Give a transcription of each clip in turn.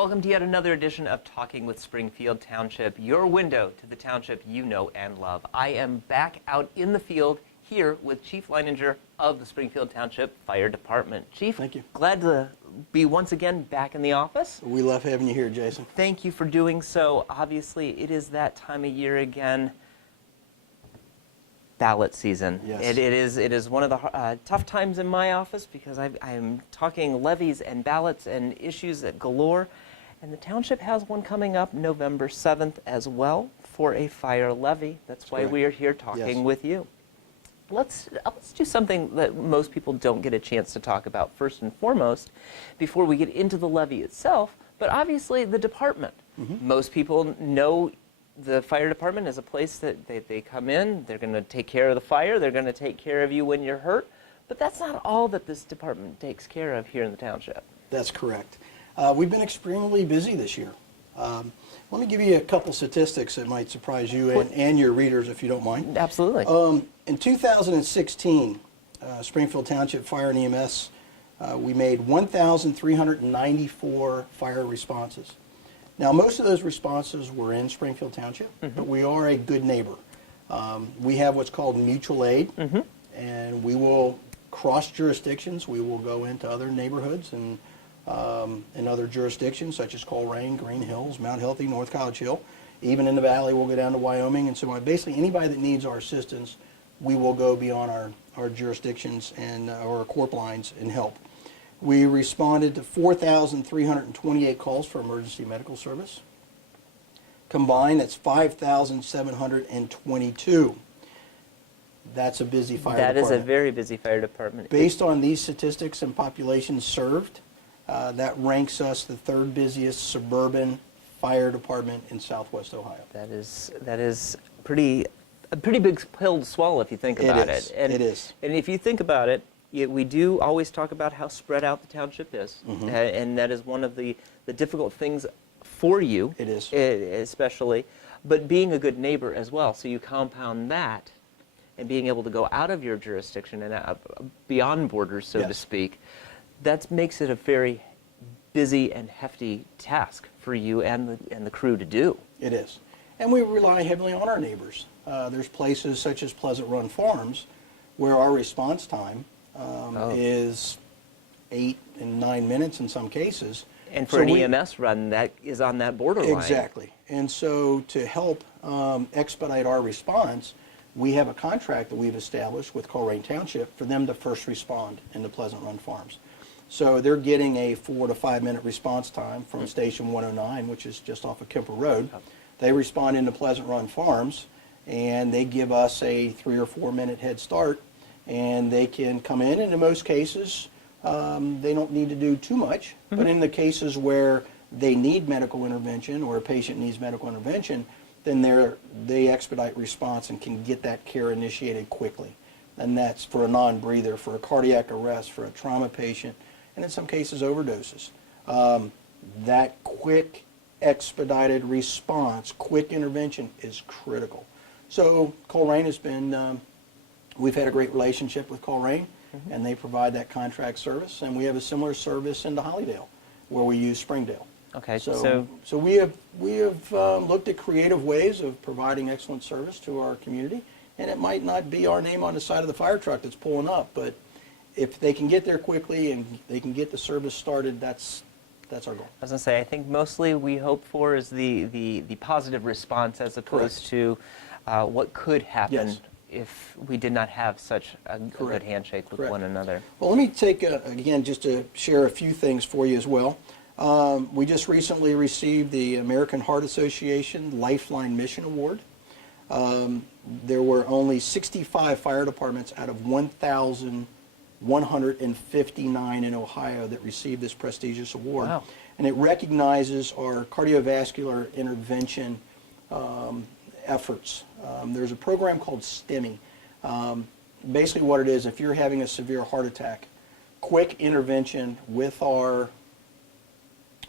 welcome to yet another edition of Talking with Springfield Township, your window to the township you know and love. I am back out in the field here with Chief Meininger of the Springfield Township Fire Department. Chief, thank you. Glad to be once again back in the office. We love having you here, Jason. Thank you for doing so. Obviously, it is that time of year again. Ballot season. Yes. It is one of the tough times in my office because I am talking levies and ballots and issues at galore, and the township has one coming up November 7th as well for a fire levy. That's why correct. we are here talking Yes. with you. Let's do something that most people don't get a chance to talk about first and foremost before we get into the levy itself, but obviously the department. Most people know the fire department is a place that they come in, they're going to take care of the fire, they're going to take care of you when you're hurt, but that's not all that this department takes care of here in the township. That's correct. We've been extremely busy this year. Let me give you a couple statistics that might surprise you and your readers, if you don't mind. Absolutely. In 2016, Springfield Township Fire and EMS, we made 1,394 fire responses. Now, most of those responses were in Springfield Township, but we are a good neighbor. We have what's called mutual aid, and we will cross jurisdictions. We will go into other neighborhoods and other jurisdictions, such as Coleraine, Green Hills, Mount Healthy, North College Hill. Even in the valley, we'll go down to Wyoming and so on. Basically, anybody that needs our assistance, we will go beyond our jurisdictions and our corp lines and help. We responded to 4,328 calls for emergency medical service. Combined, that's 5,722. That's a busy fire department. That is a very busy fire department. Based on these statistics and populations served, that ranks us the third busiest suburban fire department in Southwest Ohio. That is a pretty big pill to swallow if you think about it. It is. And if you think about it, we do always talk about how spread out the township is, and that is one of the difficult things for you. It is. Especially, but being a good neighbor as well. So you compound that, and being able to go out of your jurisdiction and beyond borders, so to speak, that makes it a very busy and hefty task for you and the crew to do. It is. And we rely heavily on our neighbors. There's places such as Pleasant Run Farms where our response time is 8 and 9 minutes in some cases. And for an EMS run, that is on that borderline. Exactly. And so to help expedite our response, we have a contract that we've established with Coleraine Township for them to first respond into Pleasant Run Farms. So they're getting a 4 to 5 minute response time from Station 109, which is just off of Kemper Road. They respond into Pleasant Run Farms, and they give us a 3 or 4 minute head start, and they can come in, and in most cases, they don't need to do too much, but in the cases where they need medical intervention or a patient needs medical intervention, then they expedite response and can get that care initiated quickly. And that's for a non-breather, for a cardiac arrest, for a trauma patient, and in some cases overdoses. That quick, expedited response, quick intervention is critical. So Coleraine has been, we've had a great relationship with Coleraine, and they provide that contract service, and we have a similar service into Hollydale, where we use Springdale. Okay, So we have looked at creative ways of providing excellent service to our community, and it might not be our name on the side of the fire truck that's pulling up, but if they can get there quickly and they can get the service started, that's our goal. I was going to say, I think mostly we hope for is the positive response as opposed to what could happen if we did not have such a good handshake with one another. Well, let me take, again, just to share a few things for you as well. We just recently received the American Heart Association Lifeline Mission Award. There were only 65 fire departments out of 1,159 in Ohio that received this prestigious award. Wow. And it recognizes our cardiovascular intervention efforts. There's a program called STEMI. Basically what it is, if you're having a severe heart attack, quick intervention with our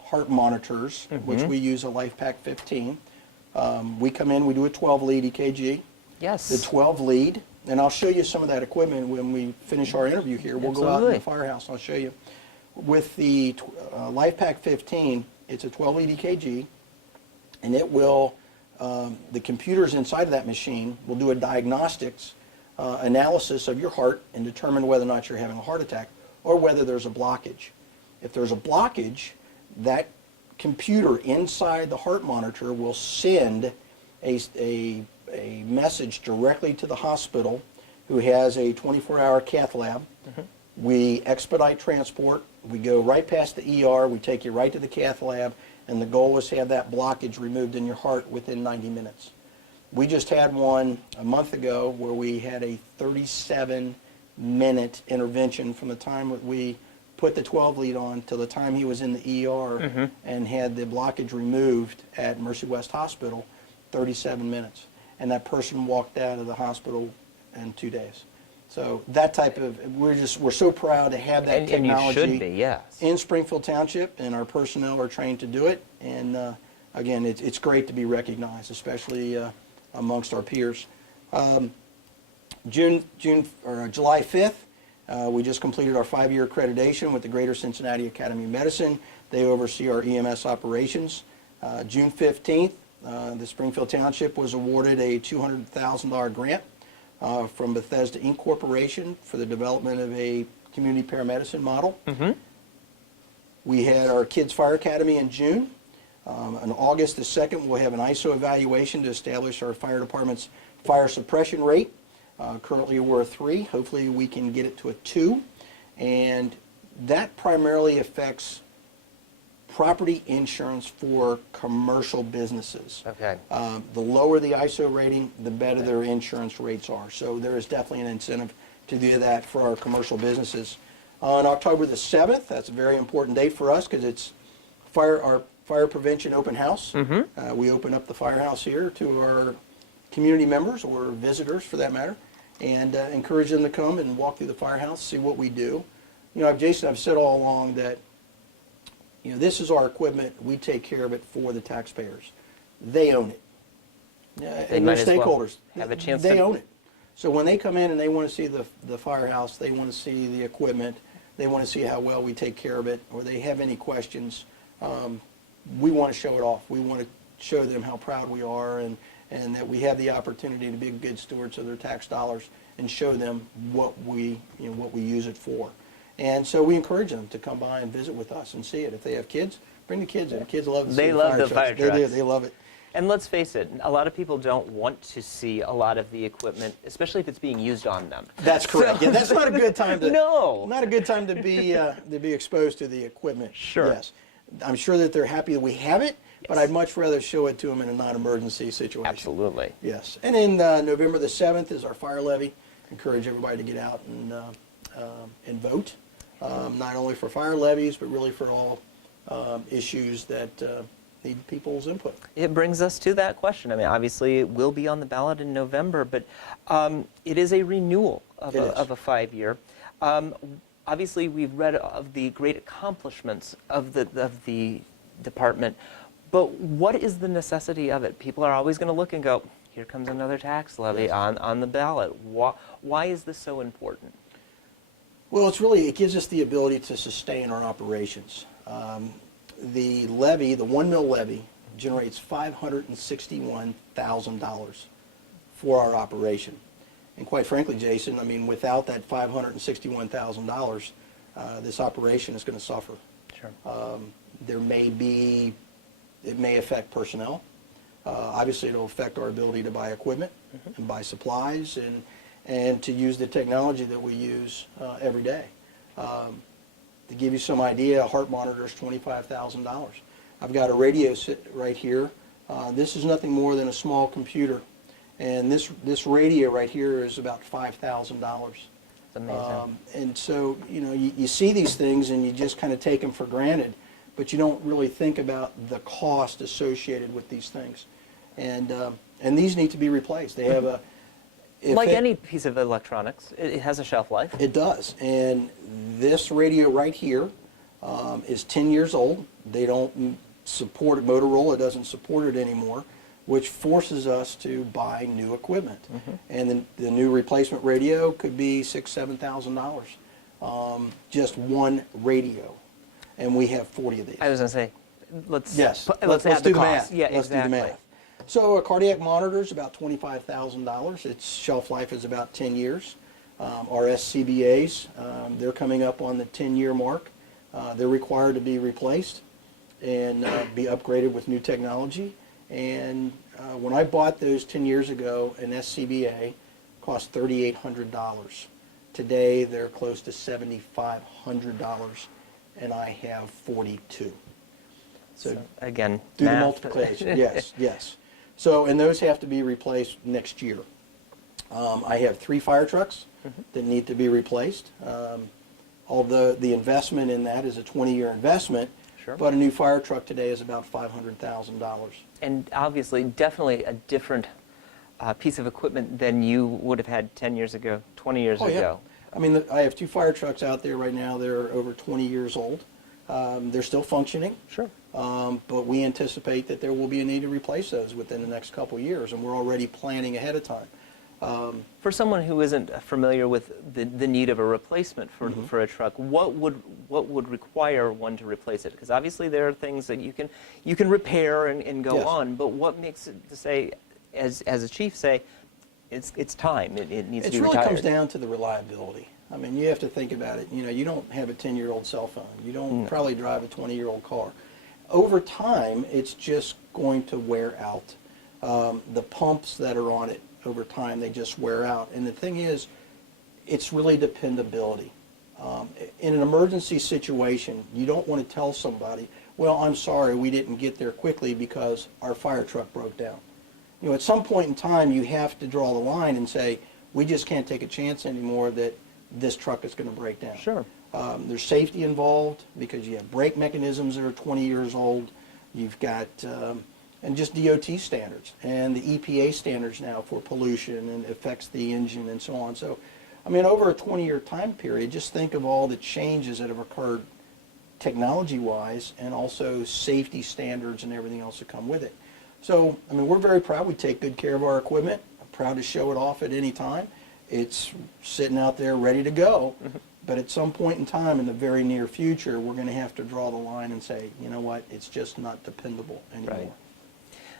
heart monitors, which we use a LifePak 15. We come in, we do a 12 lead EKG. Yes. The 12 lead, and I'll show you some of that equipment when we finish our interview here. We'll go out in the firehouse, I'll show you. With the LifePak 15, It's a 12 lead EKG, and it will, the computers inside of that machine will do a diagnostics analysis of your heart and determine whether or not you're having a heart attack or whether there's a blockage. If there's a blockage, that computer inside the heart monitor will send a message directly to the hospital, who has a 24-hour cath lab. We expedite transport. We go right past the ER. We take you right to the cath lab, and the goal is to have that blockage removed in your heart within 90 minutes. We just had one a month ago where we had a 37-minute intervention from the time that we put the 12 lead on till the time he was in the ER and had the blockage removed at Mercy West Hospital, 37 minutes. And that person walked out of the hospital in 2 days. So that type of, we're so proud to have that technology and you should be, yes, in Springfield Township, and our personnel are trained to do it. And again, it's great to be recognized, especially amongst our peers. July 5th, we just completed our 5-year accreditation with the Greater Cincinnati Academy of Medicine. They oversee our EMS operations. June 15th, the Springfield Township was awarded a $200,000 grant from Bethesda Inc. Corporation for the development of a community paramedicine model. We had our Kids Fire Academy in June. On August the 2nd, we'll have an ISO evaluation to establish our fire department's fire suppression rate. Currently we're a 3. Hopefully we can get it to a 2. And that primarily affects property insurance for commercial businesses. Okay. The lower the ISO rating, the better their insurance rates are. So there is definitely an incentive to do that for our commercial businesses. On October the 7th, that's a very important date for us because it's our fire prevention open house. We open up the firehouse here to our community members or visitors for that matter, and encourage them to come and walk through the firehouse, see what we do. You know, Jason, I've said all along that, you know, this is our equipment. We take care of it for the taxpayers. They own it. And their stakeholders, have a chance they own it. So when they come in and they want to see the firehouse, they want to see the equipment, they want to see how well we take care of it, or they have any questions, we want to show it off. We want to show them how proud we are and that we have the opportunity to be good stewards of their tax dollars and show them what we use it for. And so we encourage them to come by and visit with us and see it. If they have kids, bring the kids in. The kids love to see the fire trucks. They do. They love it. And let's face it, a lot of people don't want to see a lot of the equipment, especially if it's being used on them. That's correct. Yeah, that's not a good time to. No. Not a good time to be exposed to the equipment. Sure. Yes. I'm sure that they're happy that we have it, but I'd much rather show it to them in a non-emergency situation. Absolutely. Yes. And then November the 7th is our fire levy. Encourage everybody to get out and vote, not only for fire levies, but really for all issues that need people's input. It brings us to that question. I mean, obviously, it will be on the ballot in November, but it is a renewal of a 5-year. Obviously, we've read of the great accomplishments of the department, but what is the necessity of it? People are always going to look and go, here comes another tax levy on the ballot. Why is this so important? Well, it gives us the ability to sustain our operations. The levy, the 1 mil levy, generates $561,000 for our operation. And quite frankly, Jason, I mean, without that $561,000, this operation is going to suffer. Sure. It may affect personnel. Obviously, it'll affect our ability to buy equipment and buy supplies and to use the technology that we use every day. To give you some idea, a heart monitor is $25,000. I've got a radio right here. This is nothing more than a small computer. And this radio right here is about $5,000. That's amazing. And so, you know, you see these things and you just kind of take them for granted, but you don't really think about the cost associated with these things. And these need to be replaced. They have like any piece of electronics, it has a shelf life. It does. And this radio right here is 10 years old. They don't support it. Motorola doesn't support it anymore, which forces us to buy new equipment. And the new replacement radio could be $6,000, $7,000, just one radio. And we have 40 of these. I was going to say, let's Yes, let's let's add do the the cost. math. Yeah, Let's exactly. do the math. So a cardiac monitor is about $25,000. Its shelf life is about 10 years. Our SCBA's, they're coming up on the 10-year mark. They're required to be replaced and be upgraded with new technology. And when I bought those 10 years ago, an SCBA cost $3,800. Today, they're close to $7,500, and I have 42. So again, Do the math. multiplication, yes, yes. So, and those have to be replaced next year. I have 3 fire trucks that need to be replaced. Although the investment in that is a 20-year investment, Sure. but a new fire truck today is about $500,000. And obviously, definitely a different piece of equipment than you would have had 10 years ago, 20 years Oh, yeah. ago. I mean, I have 2 fire trucks out there right now. They're over 20 years old. They're still functioning. Sure. But we anticipate that there will be a need to replace those within the next couple of years, and we're already planning ahead of time. For someone who isn't familiar with the need of a replacement for a truck, what would require one to replace it? Because obviously there are things that you can repair and go Yes. on, but what makes it to say, as a chief, say it's time, it needs to be It really retired? comes down to the reliability. I mean, you have to think about it. You know, you don't have a 10-year-old cell phone. You don't probably drive a 20-year-old car. Over time, it's just going to wear out. The pumps that are on it, over time, they just wear out. And the thing is, it's really dependability. In an emergency situation, you don't want to tell somebody, well, I'm sorry, we didn't get there quickly because our fire truck broke down. You know, at some point in time, you have to draw the line and say, we just can't take a chance anymore that this truck is going to break down. Sure. There's safety involved because you have brake mechanisms that are 20 years old. You've got, and just DOT standards and the EPA standards now for pollution and affects the engine and so on. So, I mean, over a 20-year time period, just think of all the changes that have occurred technology-wise and also safety standards and everything else that come with it. So, I mean, we're very proud. We take good care of our equipment. I'm proud to show it off at any time. It's sitting out there ready to go. But at some point in time in the very near future, we're going to have to draw the line and say, you know what, it's just not dependable anymore. Right.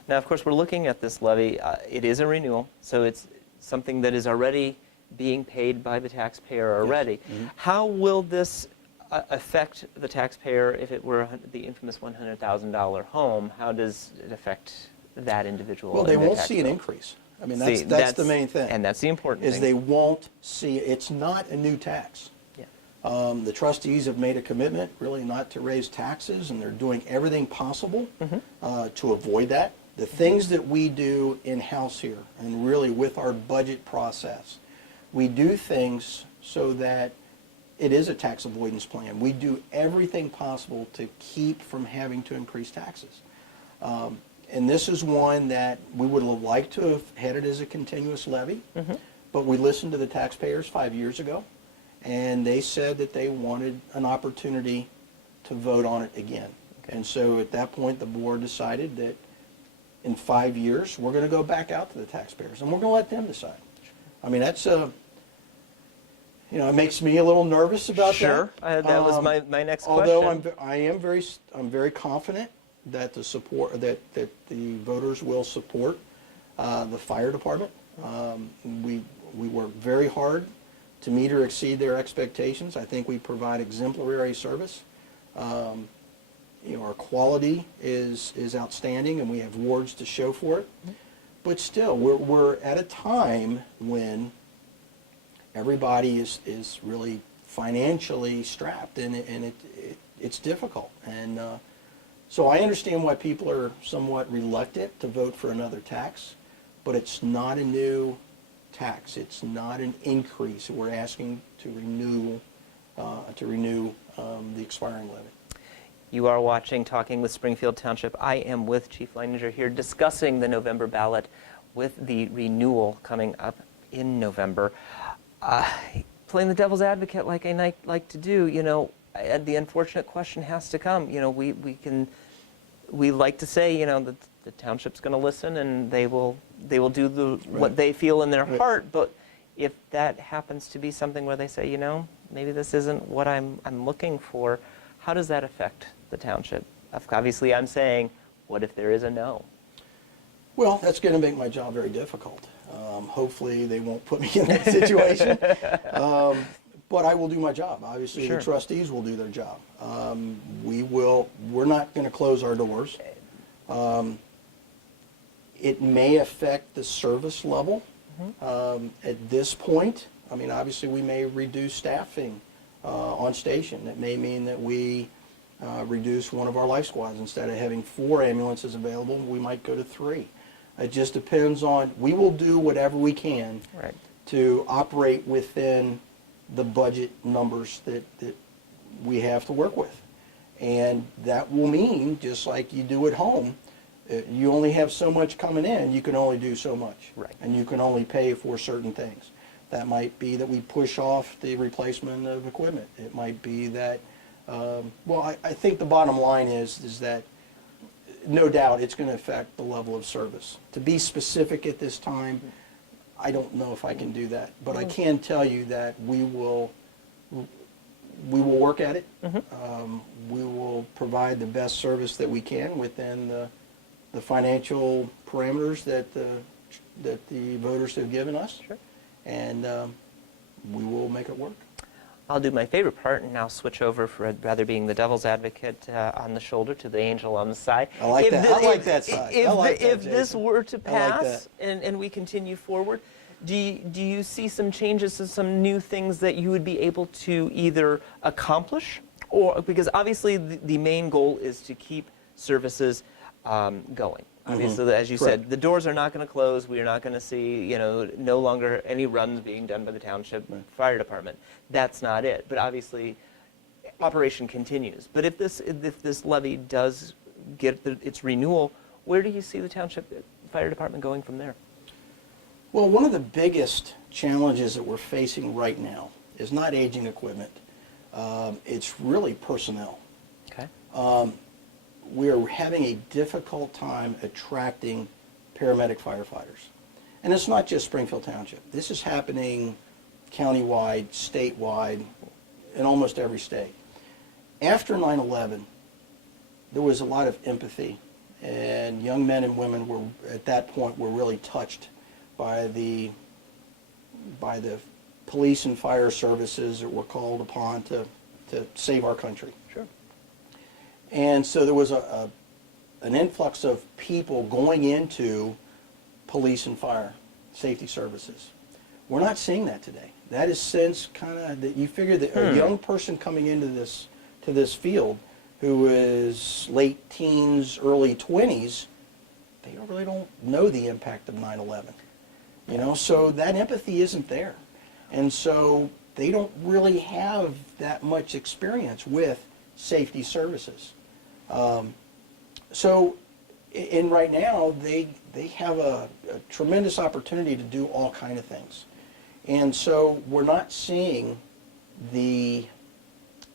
Now, of course, we're looking at this levy. It is a renewal, so it's something that is already being paid by the taxpayer already. How will this affect the taxpayer if it were the infamous $100,000 home? How does it affect that individual? Well, they in their won't tax see an bill? increase. I mean, See, that's the main thing. And that's the important is thing. they won't see, it's not a new tax. Yeah. The trustees have made a commitment really not to raise taxes, and they're doing everything possible to avoid that. The things that we do in-house here, and really with our budget process, we do things so that it is a tax avoidance plan. We do everything possible to keep from having to increase taxes. And this is one that we would have liked to have had it as a continuous levy, but we listened to the taxpayers 5 years ago, and they said that they wanted an opportunity to vote on it again. And so at that point, the board decided that in 5 years, we're going to go back out to the taxpayers, and we're going to let them decide. I mean, that's you know, it makes me a little nervous about Sure. that. That was my next Although question. I'm very confident that the voters will support the fire department. We work very hard to meet or exceed their expectations. I think we provide exemplary service. You know, our quality is outstanding, and we have awards to show for it. But still, we're at a time when everybody is really financially strapped, and it's difficult. And so I understand why people are somewhat reluctant to vote for another tax, but it's not a new tax. It's not an increase. We're asking to renew the expiring levy. You are watching Talking with Springfield Township. I am with Chief Meininger here discussing the November ballot with the renewal coming up in November. Playing the devil's advocate like I like to do, you know, the unfortunate question has to come. You know, we like to say, you know, that the township's going to listen and they will do what they feel in their heart. But if that happens to be something where they say, you know, maybe this isn't what I'm looking for, how does that affect the township? Obviously, I'm saying, what if there is a no? Well, that's going to make my job very difficult. Hopefully, they won't put me in that situation. But I will do my job. Obviously, Sure. the trustees will do their job. We're not going to close our doors. It may affect the service level. At this point, I mean, obviously, we may reduce staffing on station. It may mean that we reduce one of our life squads. Instead of having 4 ambulances available, we might go to 3. It just depends on, we will do whatever we can Right. to operate within the budget numbers that we have to work with. And that will mean, just like you do at home, you only have so much coming in, you can only do so much. Right. And you can only pay for certain things. That might be that we push off the replacement of equipment. It might be that, I think the bottom line is that no doubt it's going to affect the level of service. To be specific at this time, I don't know if I can do that, but I can tell you that we will work at it. We will provide the best service that we can within the financial parameters that the voters have given us. Sure. And we will make it work. I'll do my favorite part and now switch over for rather being the devil's advocate on the shoulder to the angel on the side. I like that. I like that side. If this Jason. were to I like pass and we continue forward, do you see some changes to some new things that you would be able to either accomplish, or because obviously the main goal is to keep services going. Obviously, as you said, the doors are not going to close. We are not going to see, no longer any runs being done by the township fire department. That's not it. But obviously, operation continues. But if this levy does get its renewal, where do you see the township fire department going from there? Well, one of the biggest challenges that we're facing right now is not aging equipment. It's really personnel. Okay. We're having a difficult time attracting paramedic firefighters. And it's not just Springfield Township. This is happening countywide, statewide, in almost every state. After 9/11, there was a lot of empathy, and young men and women were, at that point, were really touched by the police and fire services that were called upon to save our country. Sure. And so there was an influx of people going into police and fire safety services. We're not seeing that today. That is since kind of that you figure that a young person coming into this field who is late teens, early 20s, they really don't know the impact of 9/11. So that empathy isn't there. And so they don't really have that much experience with safety services. And right now, they have a tremendous opportunity to do all kinds of things. And so we're not seeing the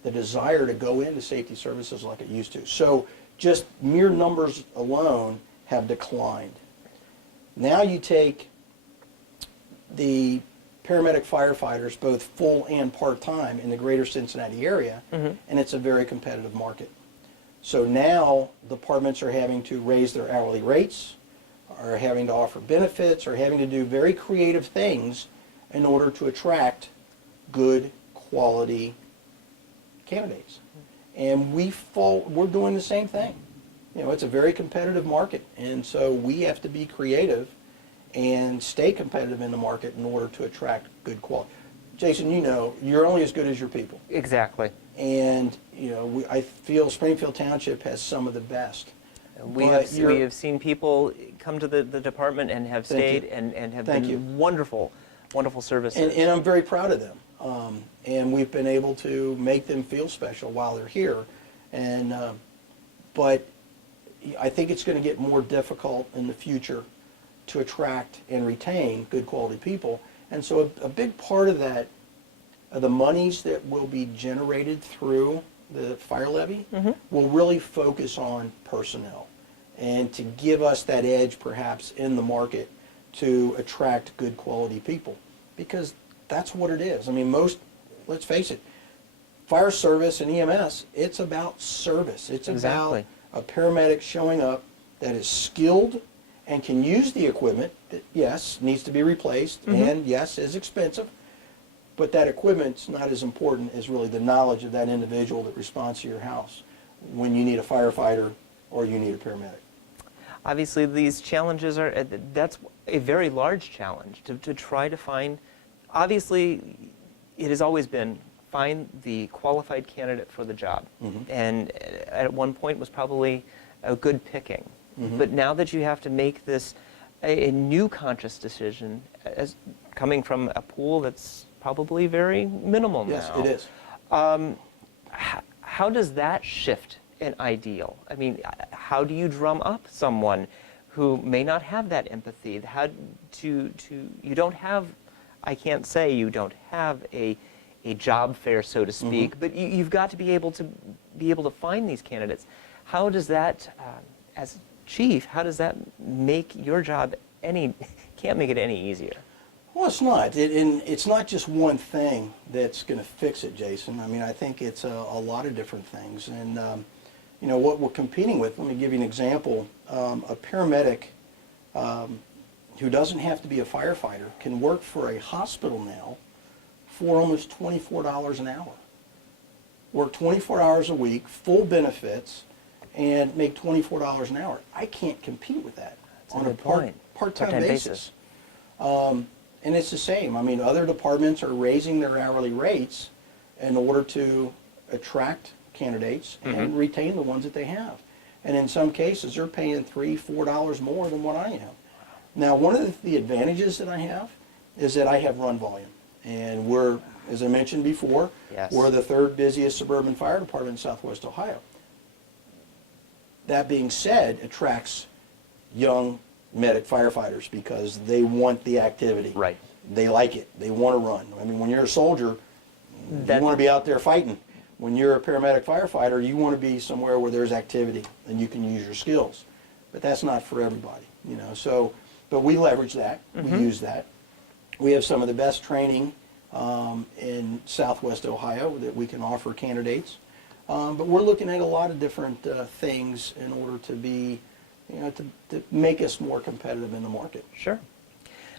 desire to go into safety services like it used to. So just mere numbers alone have declined. Now you take the paramedic firefighters, both full and part-time, in the greater Cincinnati area, and it's a very competitive market. So now departments are having to raise their hourly rates, are having to offer benefits, are having to do very creative things in order to attract good quality candidates. And we're doing the same thing. It's a very competitive market, and so we have to be creative and stay competitive in the market in order to attract good quality. Jason, you're only as good as your people. Exactly. And, I feel Springfield Township has some of the best. We have seen people come to the department and have stayed and have been wonderful, wonderful services. And I'm very proud of them. And we've been able to make them feel special while they're here. And but I think it's going to get more difficult in the future to attract and retain good quality people. And so a big part of that, the monies that will be generated through the fire levy will really focus on personnel and to give us that edge perhaps in the market to attract good quality people, because that's what it is. I mean, let's face it, fire service and EMS, it's about service. It's Exactly. a paramedic showing up that is skilled and can use the equipment that, yes, needs to be replaced, and yes, is expensive, but that equipment's not as important as really the knowledge of that individual that responds to your house when you need a firefighter or you need a paramedic. Obviously, these challenges are, that's a very large challenge to try to find. Obviously, it has always been find the qualified candidate for the job. And at one point was probably a good picking. But now that you have to make this a new conscious decision, as coming from a pool that's probably very minimal now. Yes, it is. How does that shift an ideal? I mean, how do you drum up someone who may not have that empathy? How you don't have, I can't say you don't have a job fair, so to speak, but you've got to be able to find these candidates. How does that, as chief, how does that make your job can't make it any easier? Well, it's not. It's not just one thing that's going to fix it, Jason. I mean, I think it's a lot of different things. And, you know, what we're competing with, let me give you an example. A paramedic who doesn't have to be a firefighter can work for a hospital now for almost $24 an hour. Work 24 hours a week, full benefits, and make $24 an hour. I can't compete with that on a part-time basis. And it's the same. I mean, other departments are raising their hourly rates in order to attract candidates and retain the ones that they have. And in some cases, they're paying $3, $4 more than what I am. Now, one of the advantages that I have is that I have run volume. And we're, as I mentioned before, we're the third busiest suburban fire department in Southwest Ohio. That being said, attracts young medic firefighters because they want the activity. Right. They like it. They want to run. I mean, when you're a soldier, you want to be out there fighting. When you're a paramedic firefighter, you want to be somewhere where there's activity and you can use your skills. But that's not for everybody, you know. So, but we leverage that. We use that. We have some of the best training in Southwest Ohio that we can offer candidates. But we're looking at a lot of different things in order to be, you know, to make us more competitive in the market. Sure.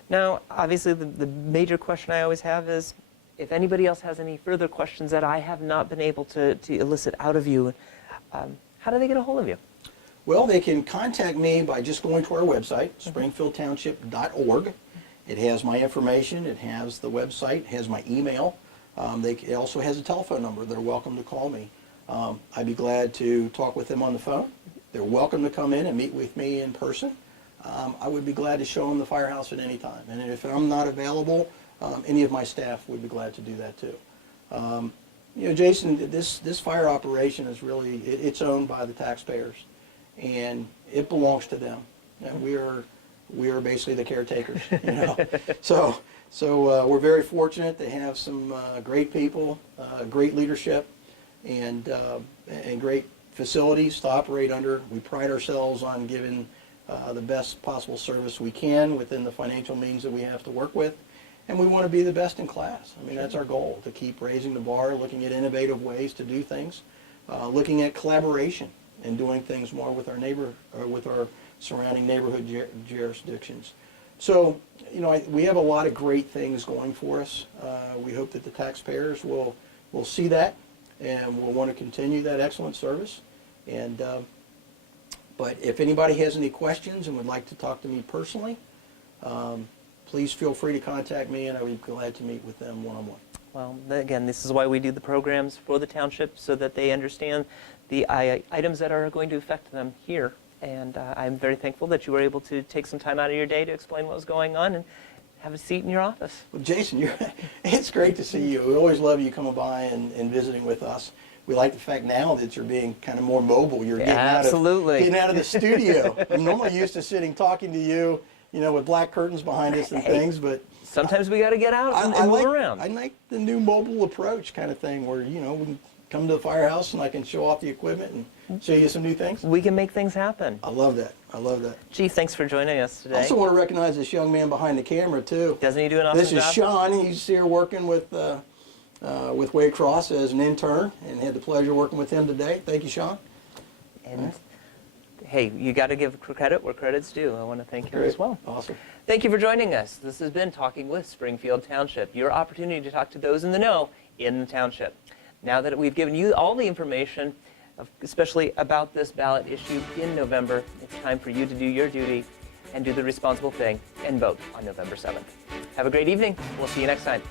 Now, obviously, the major question I always have is, if anybody else has any further questions that I have not been able to elicit out of you, how do they get a hold of you? Well, they can contact me by just going to our website, springfieldtownship.org. It has my information. It has the website. It has my email. It also has a telephone number. They're welcome to call me. I'd be glad to talk with them on the phone. They're welcome to come in and meet with me in person. I would be glad to show them the firehouse at any time. And if I'm not available, any of my staff would be glad to do that too. You know, Jason, this fire operation is really, it's owned by the taxpayers, and it belongs to them. And we are basically the caretakers, you know. So we're very fortunate to have some great people, great leadership, and great facilities to operate under. We pride ourselves on giving the best possible service we can within the financial means that we have to work with. And we want to be the best in class. I mean, that's our goal, to keep raising the bar, looking at innovative ways to do things, looking at collaboration and doing things more with our surrounding neighborhood jurisdictions. So, you know, we have a lot of great things going for us. We hope that the taxpayers will see that and will want to continue that excellent service. And but if anybody has any questions and would like to talk to me personally, please feel free to contact me, and I would be glad to meet with them one-on-one. Well, again, this is why we do the programs for the township, so that they understand the items that are going to affect them here. And I'm very thankful that you were able to take some time out of your day to explain what was going on and have a seat in your office. Well, Jason, it's great to see you. We always love you coming by and visiting with us. We like the fact now that you're being kind of more mobile. You're getting out of the studio. I'm normally used to sitting talking to you, you know, with black curtains behind us and things, but sometimes we got to get out and move around. I like the new mobile approach kind of thing, where, you know, we can come to the firehouse and I can show off the equipment and show you some new things. We can make things happen. I love that. I love that. Chief, thanks for joining us today. I also want to recognize this young man behind the camera too. Doesn't he do an awesome job? This is Sean. He's here working with Waycross as an intern, and had the pleasure of working with him today. Thank you, Sean. And hey, you got to give credit where credit's due. I want to thank him Great. as well. Awesome. Thank you for joining us. This has been Talking with Springfield Township, your opportunity to talk to those in the know in the township. Now that we've given you all the information, especially about this ballot issue in November, it's time for you to do your duty and do the responsible thing and vote on November 7th. Have a great evening. We'll see you next time.